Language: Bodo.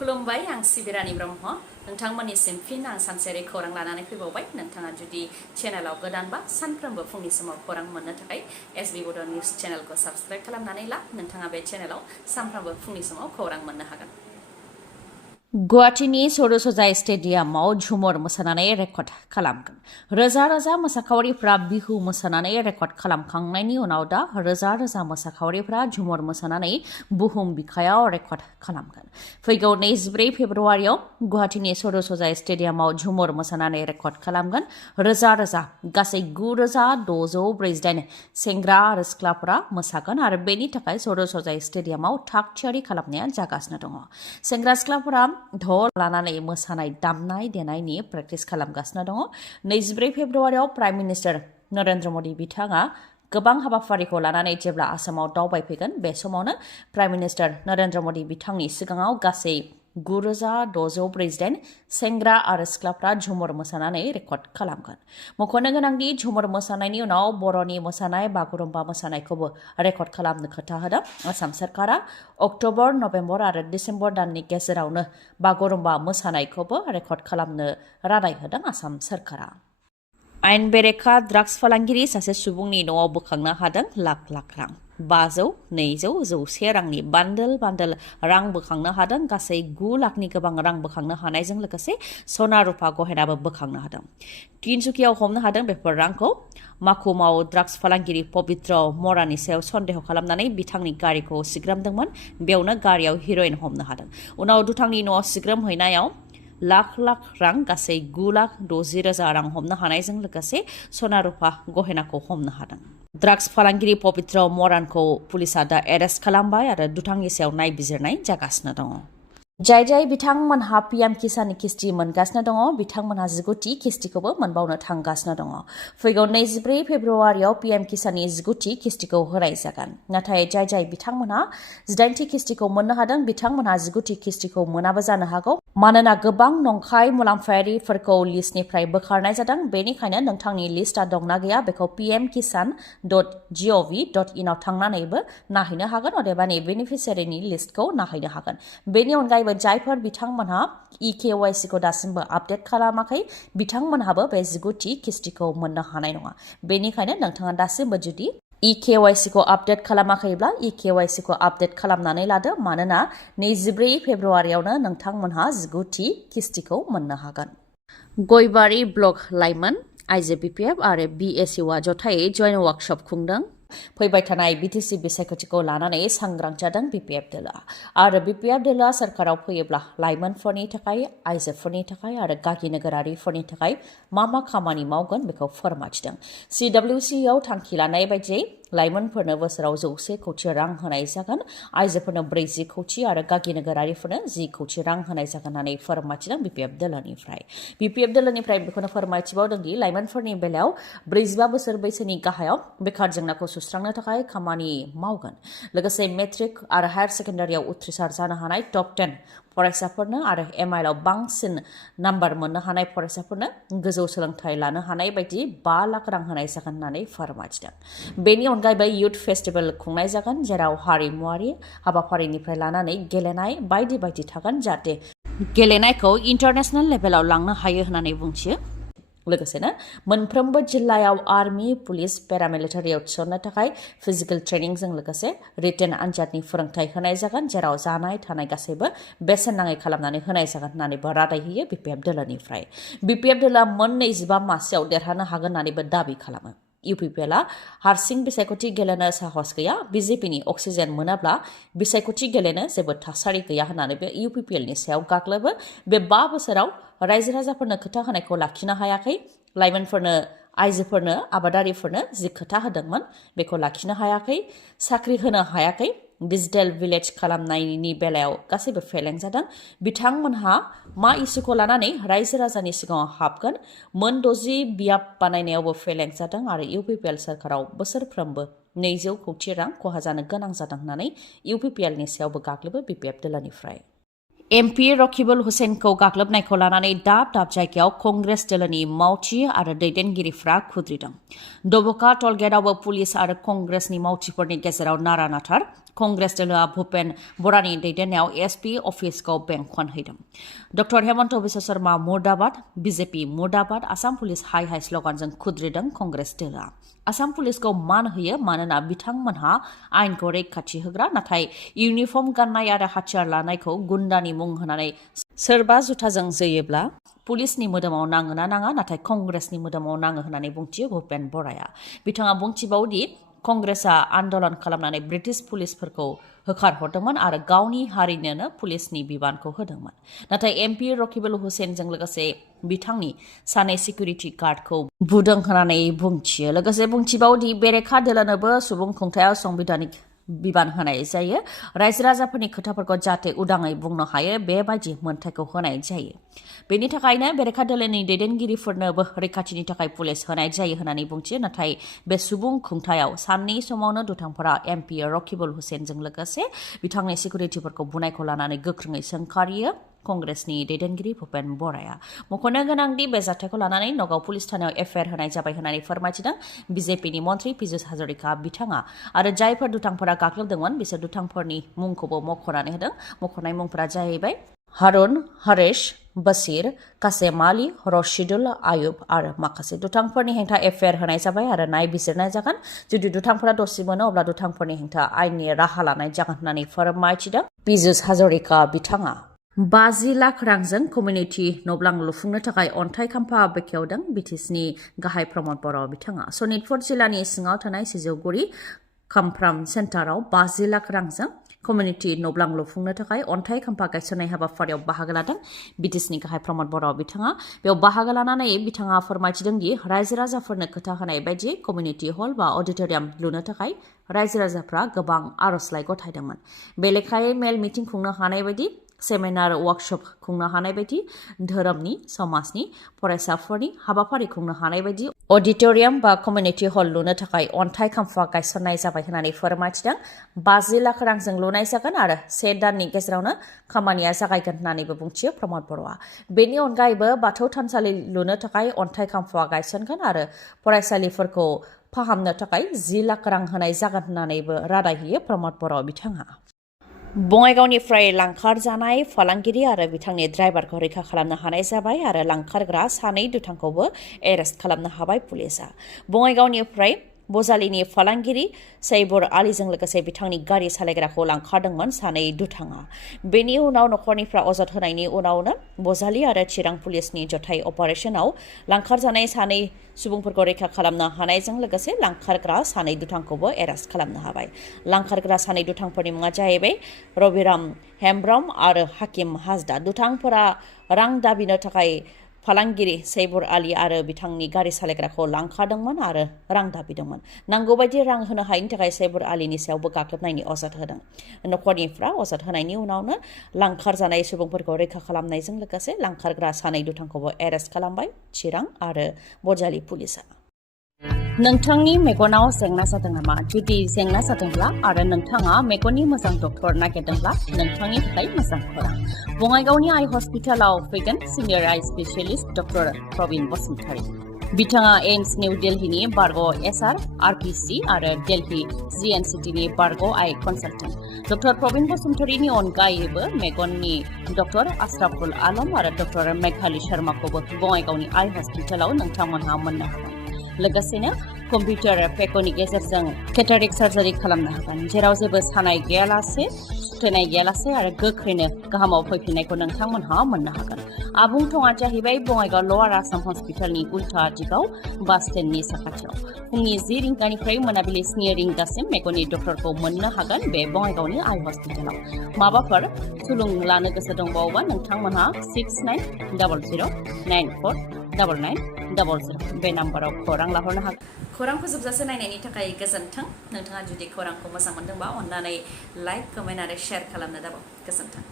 खुलुमबाय आं सिबि रानि ब्रह्म नोंथांमोननिसिम फिन आं सानसेयारि खौरां लानानै फैबावबाय नोंथाङा जुदि चेनेलाव गोदानबा सानफ्रोमबो फुंनि समाव खौरां मोननो थाखाय एसबि बड' निउस चेनेलखौ साबस्क्राइब खालामनानै ला नोंथाङा बे चेनेलाव सानफ्रोमबो फुंनि समाव खौरां मोननो हागोन। गुवाहाटीनि सौरसजाय स्टेडियामाव झुमर मोसानानै रेकर्ड खालामगोन। रोजा रोजा मोसाखावरिफ्रा बिहु मोसानानै रेकर्ड खालामखांनायनि उनाव दा रोजा रोजा मोसाखावरिफ्रा झुमर मोसानानै बुहुम बिखायाव रेकर्ड खालामगोन। फैगौ 24 फेब्रुआरियाव गुवाहाटीनि सौरसजाय स्टेडियामाव झुमर मोसानानै रेकर्ड खालामगोन। रोजा रोजा गासै 9648 सेंग्रा आरो सिख्लाफोरा मोसागोन आरो बेनि थाखाय सौरसजाय स्टेडियामाव थाग थियारि खालामनाया जागासिनो दङ। सेंग्रा सिख्लाफोरा धल लानानै मोसानाय दामनाय देनायनि प्रेक्टिस खालामगासिनो दङ। 24 फेब्रुआरियाव प्राइम मिनिस्टार नरेंद्र मदि बिथाङा गोबां हाबाफारिखौ लानानै जेब्ला आसामाव दावबायफैगोन बे समावनो प्राइम मिनिस्टार नरेंद्र मदि बिथांनि सिगाङाव गासै 9648 सेंग्रा आरो सिख्लाफ्रा झुमर मोसानानै रेकर्ड खालामगोन। मख'नो गोनांदि झुमर मोसानायनि उनाव बर'नि मोसानाय बागुरुम्बा मोसानायखौबो रेकर्ड खालामनो खोथा होदों। आसाम सरकारा अक्ट'बर, नभेम्बर आरो डिसेम्बर दाननि गेजेरावनो बागुरुम्बा मोसानायखौबो रेकर्ड खालामनो रादाय होदों आसाम सरकारा। आयेन बेरेखा ड्राग्स फालांगिरि सासे सुबुंनि न'आव बोखांनो हादों लाख लाख रां। 500, 200, 100 रांनि बान्डोल रां बोखांनो हादों। गासै 9 लाखनि गोबां रां बोखांनो हानायजों लोगोसे सना रुपा गहेनाबो बोखांनो हादों। तिनसुकियाव हमनो हादों बेफोर रांखौ। माकुमाव ड्राग्स फालांगिरि पबित्र मरानि सायाव सन्देह खालामनानै बिथांनि गारिखौ सिग्रोमदोंमोन। बेयावनो गारियाव हिर'इन हमनो हादों। उनाव दुथांनि न'आव सिग्रोमहैनायाव लाख लाख रां गासै 9,60,000 रां हमनो हानायजों लोगोसे सना रुपा गहेनाखौ हमनो हादों। ड्राग्स फालांगिरि पबित्र मरानखौ पुलिसा दा एरेस्ट खालामबाय आरो दुथांनि सायाव नायबिजिरनाय जागासिनो दङ। जाय बिथांमोनहा पिएम किसाननि किस्ति मोनगासिनो दङ बिथांमोनहा 19थि किस्तिखौबो मोनबावनो थांगासिनो दङ। फैगौ 24 फेब्रुआरियाव पिएम किसाननि 19थि किस्तिखौ होनाय जागोन। नाथाय जाय बिथांमोनहा 18थि किस्तिखौ मोननो हादों बिथांमोनहा 19थि किस्तिखौ मोनाबो जानो हागौ। मानोना गोबां नंखाय मुलाम्फायारिफोरखौ लिस्टनिफ्राय बोखारनाय जादों। बेनिखायनो नोंथांनि लिस्टआ दंना गैया बेखौ pmkisan.gov.in आव थांनानैबो नायहैनो हागोन। अदेबानि बेनिफिसियारिनि लिस्टखौ नायहैनो हागोन। बेनि अनगायैबो जायफोर बिथांमोनहा EKYC खौ दासिमबो आपडेट खालामाखै बिथांमोनहाबो बे 19थि किस्तिखौ मोननो हानाय नङा। बेनिखायनो नोंथाङा दासिमबो जुदि EKYC खौ आपडेट खालामाखैब्ला EKYC खौ आपडेट खालामनानै लादो। मानोना 24 फेब्रुआरियावनो नोंथांमोनहा 19थि किस्तिखौ मोननो हागोन। गयबारि ब्लक लाइमोन आइजो BPF आरो BSUआ जथायै जयेन्ट वर्कशप खुंदों। फैबाय थानाय BTC बिसायख'थिखौ लानानै सांग्रां जादों BPF दोला आरो BPF दोला सरकाराव फैयोब्ला लाइमोनफोरनि थाखाय, आइजोफोरनि थाखाय आरो गागि नोगोरारिफोरनि थाखाय मा खामानि मावगोन बेखौ फोरमायथिदों। CWC आव थांखि लानाय बायदियै लाइमोनफोरनो बोसोराव 100 कौटि रां होनाय जागोन। आइजोफोरनो 40 कौटि आरो गागि नोगोरारिफोरनो 10 कौटि रां होनाय जागोन होननानै फोरमायथिदों BPF दोलोनिफ्राय। BPF दोलोनिफ्राय बेखौनो फोरमायथिबावदोंदि लाइमोनफोरनि बेलायाव 45 बोसोर बैसोनि गाहायाव बेखार जेंनाखौ सुस्रांनो थाखाय खामानि मावगोन। लोगोसे मेट्रिक आरो हायार सेकेन्डारियाव उथ्रिसार जानो हानाय टप 10 फरायसाफोरनो आरो MIL आव बांसिन नाम्बार मोननो हानाय फरायसाफोरनो गोजौ सोलोंथाइ लानो हानाय बायदि 5 लाख रां होनाय जागोन होननानै फोरमायथिदों। बेनि अनगायैबो युथ फेस्टिभेल खुंनाय जागोन जेराव हारिमुवारि हाबाफारिनिफ्राय लानानै गेलेनाय बायदि थागोन जाहाथे गेलेनायखौ इन्टारनेशनेल लेभेलाव लांनो हायो होननानै बुंथियो। लोगोसेनो मोनफ्रोमबो जिल्लायाव आर्मि, पुलिस, पेरामिलिटारियाव थिसननो थाखाय फिजिकेल ट्रेनिंजों लोगोसे रिटेन आनजादनि फोरोंथाय होनाय जागोन जेराव जानाय थानाय गासैबो बेसेन नाङै खालामनानै होनाय जागोन होननानैबो रादाय होयो BPF दोलोनिफ्राय। BPF दोला मोन 25 मासियाव देरहानो हागोन होननानैबो दाबि खालामो। UPPLआ हारसिं बिसायख'थि गेलेनो साहस गैया। BJPनि अक्सिजेन मोनाब्ला बिसायख'थि गेलेनो जेबो थासारि गैया होननानैबो UPPLनि सायाव गाग्लोबो। बे 5 बोसोराव रायजो राजाफोरनो खोथा होनायखौ लाखिनो हायाखै। लाइमोनफोरनो, आइजोफोरनो, आबादारिफोरनो जि खोथा होदोंमोन बेखौ लाखिनो हायाखै। साख्रि होनो हायाखै। डिजिटेल भिलेज खालामनायनि बेलायाव गासैबो फेलें जादों। बिथांमोनहा मा इस्युखौ लानानै रायजो राजानि सिगाङाव हाबगोन। मोन 60 बियाब बानायनायावबो फेलें जादों आरो UPPL सरकाराव बोसोरफ्रोमबो 200 कौटि रां खहा जानो गोनां जादों होननानै UPPLनि सायावबो गाग्लोबो BPF दोलोनिफ्राय। MP रकिबुल हुसैनखौ गाग्लोबनायखौ लानानै दाब जायगायाव कंग्रेस दोलोनि मावथि आरो दैदेनगिरिफ्रा खुद्रिदों। दब'का टलगेटआवबो पुलिस आरो कंग्रेसनि मावथिफोरनि गेजेराव नारा-नाथार कंग्रेस दोलोआ भूपेन बरानि दैदेननायाव एसपि अफिसखौ बेंखन हैदों। डक्टर हेमन्त बिश्व शर्मा मुर्दाबाद, बीजेपी मुर्दाबाद, आसाम पुलिस हाय हाय स्लगानजों खुद्रिदों कंग्रेस दोलोआ। आसाम पुलिसखौ मान होयो मानोना बिथांमोनहा आयेनखौ रैखाथि होग्रा, नाथाय इउनिफर्म गाननाय आरो हाथियार लानायखौ गुन्दानि मुं होनानै सोरबा जुथाजों जोयोब्ला पुलिसनि मोदोमाव नाङोना नाङा, नाथाय कंग्रेसनि मोदोमाव नाङो होननानै बुंथियो भूपेन बराया। बिथाङा बुंथिबावदि कंग्रेसआ आन्दोलन खालामनानै ब्रिटिश पुलिसफोरखौ होखारहरदोंमोन आरो गावनि हारिनोनो पुलिसनि बिबानखौ होदोंमोन। नाथाय एमपि रकिबुल हुसैनजों लोगोसे बिथांनि सानै सिकिउरिटि गार्डखौ बुदों होननानै बुंथियो। लोगोसे बुंथिबावदि बेरेखा दोलोनोबो सुबुं खुंथायाव संबिधानिक बिबान होनाय जायो। रायजो राजाफोरनि खोथाफोरखौ जाहाथे उदाङै बुंनो हायो बेबायदि मोन्थायखौ होनाय जायो। बेनि थाखायनो बेरेखा दोलोनि दैदेनगिरिफोरनोबो रैखाथिनि थाखाय पुलिस होनाय जायो होननानै बुंथियो। नाथाय बे सुबुं खुंथायाव साननै समावनो दुथांफोरा एमपि रकिबुल हुसैनजों लोगोसे बिथांनि सिकिउरिटिफोरखौ बुनायखौ लानानै गोख्रोङै सोंखारियो कंग्रेसनि दैदेनगिरि भूपेन बराया। मख'नो गोनांदि बे जाथायखौ लानानै नगाव पुलिस थानायाव एफआइआर होनाय जाबाय होननानै फोरमायथिदों बिजेपिनि मन्त्रि पीयूष हाजरिका बिथाङा। आरो जायफोर दुथांफोरा गाग्लोबदोंमोन बिसोर दुथांफोरनि मुंखौबो मख'नानै होदों। मख'नाय मुंफोरा जाहैबाय हारुन, हरेश, बशीर, कासेम आली, रशिदुल, आयुब आरो माखासे दुथांफोरनि हेंथा एफआइआर होनाय जाबाय आरो नायबिजिरनाय जागोन। जुदि दुथांफोरा दसे मोनो अब्ला दुथांफोरनि हेंथा आयेननि राहा लानाय जागोन होननानै फोरमायथिदों पीयूष हाजरिका बिथाङा। 50 लाख रांजों कमिउनिटि न'ब्लां लुफुंनो थाखाय अन्थाइ खाम्फा बेखेवदों बिटिसिनि गाहाय प्रमद बर' बिथाङा। सनितपुर जिल्लानि सिङाव थानाय सिजौगुरि खामफ्राम सेन्टाराव 50 लाख रांजों कमिउनिटि न'ब्लां लुफुंनो थाखाय अन्थाइ खाम्फा गायसननाय हाबाफारियाव बाहागो लादों बिटिसिनि गाहाय प्रमद बर' बिथाङा। बेयाव बाहागो लानानै बिथाङा फोरमायथिदों दि रायजो राजाफोरनो खोथा होनाय बायदि कमिउनिटि हल बा अडिट'रियाम लुनो थाखाय रायजो राजाफ्रा गोबां आर'जलाइ गथायदोंमोन। बे लेखायै मेल मिटिं खुंनो हानाय बायदि, सेमिनार वर्कशप खुंनो हानाय बायदि, धोरोमनि, समाजनि, फरायसाफोरनि हाबाफारि खुंनो हानाय बायदि अडिट'रियाम बा कमिउनिटि हल लुनो थाखाय अन्थाइ खाम्फा गायसननाय जाबाय होननानै फोरमायथिदों। 50 लाख रांजों लुनाय जागोन आरो 1 दाननि गेजेरावनो खामानिया जागायगोन होननानैबो बुंथियो प्रमद बर'आ। बेनि अनगायैबो बाथौ थानसालि लुनो थाखाय अन्थाइ खाम्फा गायसनगोन आरो फरायसालिफोरखौ फाहामनो थाखाय 10 लाख रां होनाय जागोन होननानैबो रादाय होयो प्रमद बर' बिथाङा। बङाइगावनिफ्राय लांखारजानाय फालांगिरि आरो बिथांनि ड्राइभारखौ रैखा खालामनो हानाय जाबाय आरो लांखारग्रा सानै दुथांखौबो एरेस्ट खालामनो हाबाय पुलिसआ। बङाइगावनिफ्राय बजालिनि फालांगिरि सैबुर आलीजों लोगोसे बिथांनि गारि सालायग्राखौ लांखारदोंमोन सानै दुथाङा। बेनि उनाव नखरनिफ्राय अजद होनायनि उनावनो बजालि आरो चिरां पुलिसनि जथाय अपारेशनाव लांखारजानाय सानै सुबुंफोरखौ रैखा खालामनो हानायजों लोगोसे लांखारग्रा सानै दुथांखौबो एरेस्ट खालामनो हाबाय। लांखारग्रा सानै दुथांफोरनि मुङा जाहैबाय रबिराम हेम्ब्रम आरो हाकिम हासदा। दुथांफोरा रां दाबिनो थाखाय फालांगिरि सैबुर आली आरो बिथांनि गारि सालायग्राखौ लांखारदोंमोन आरो रां दाबिदोंमोन। नांगौबायदि रां होनो हायिनि थाखाय सैबुर आलीनि सायावबो गाग्लोबनायनि अजद होदों। नखरनिफ्राय अजद होनायनि उनावनो लांखारजानाय सुबुंफोरखौ रैखा खालामनायजों लोगोसे लांखारग्रा सानै दुथांखौबो एरेस्ट खालामबाय चिरां आरो बजालि पुलिसआ। नोंथांनि मेगनाव जेंना जादों नामा? जुदि जेंना जादोंब्ला आरो नोंथाङा मेगननि मोजां डक्टर नागिरदोंब्ला नोंथांनि थाखाय मोजां खौरां। बङाइगावनि आइ हस्पिटालाव फैगोन सिनियर आइ स्पेशलिस्ट डक्टर प्रबिन बसुमतारी। बिथाङा एम्स निउ दिल्लीनि बारग' एसआर आरपिसि आरो दिल्ली जिएनसिटिनि बारग' आइ कनसालटेन्ट। डक्टर प्रबिन बसुमतारीनि अनगायैबो मेगननि डक्टर आशराफुल आलम आरो डक्टर मेघाली शर्माखौबो बङाइगावनि आइ हस्पिटालाव नोंथांमोनहा मोननो हागोन। लोगोसेनो कम्पिउटार पेकनि गेजेरजों केटारेक्ट सार्जारि खालामनो हागोन, जेराव जेबो सानाय गैयालासे, सुथेनाय गैयालासे आरो गोख्रैनो गाहामाव फैफिननायखौ नोंथांमोनहा मोननो हागोन। आबुं थङा जाहैबाय बङाइगाव लवार आसाम हस्पिटालनि उल्था दिगाव बास स्टेन्डनि साखाथियाव। फुंनि 10 रिंगानिफ्राय मोनाबिलि 7 रिंगासिम मेगननि डक्टरखौ मोननो हागोन बे बङाइगावनि आइ हस्पिटालाव। माबाफोर सुलुं लानो गोसो दंबावोबा नोंथांमोनहा 6900949900 बे नाम्बाराव खौरां लाहरनो हागोन। खौरांखौ जोबजासे नायनायनि थाखाय गोजोन्थों। नोंथाङा जुदि खौरांखौ मोजां मोनदोंबा अन्नानै लाइक, कमेन्ट आरो शेयार खालामनो दाबाव। गोजोन्थों।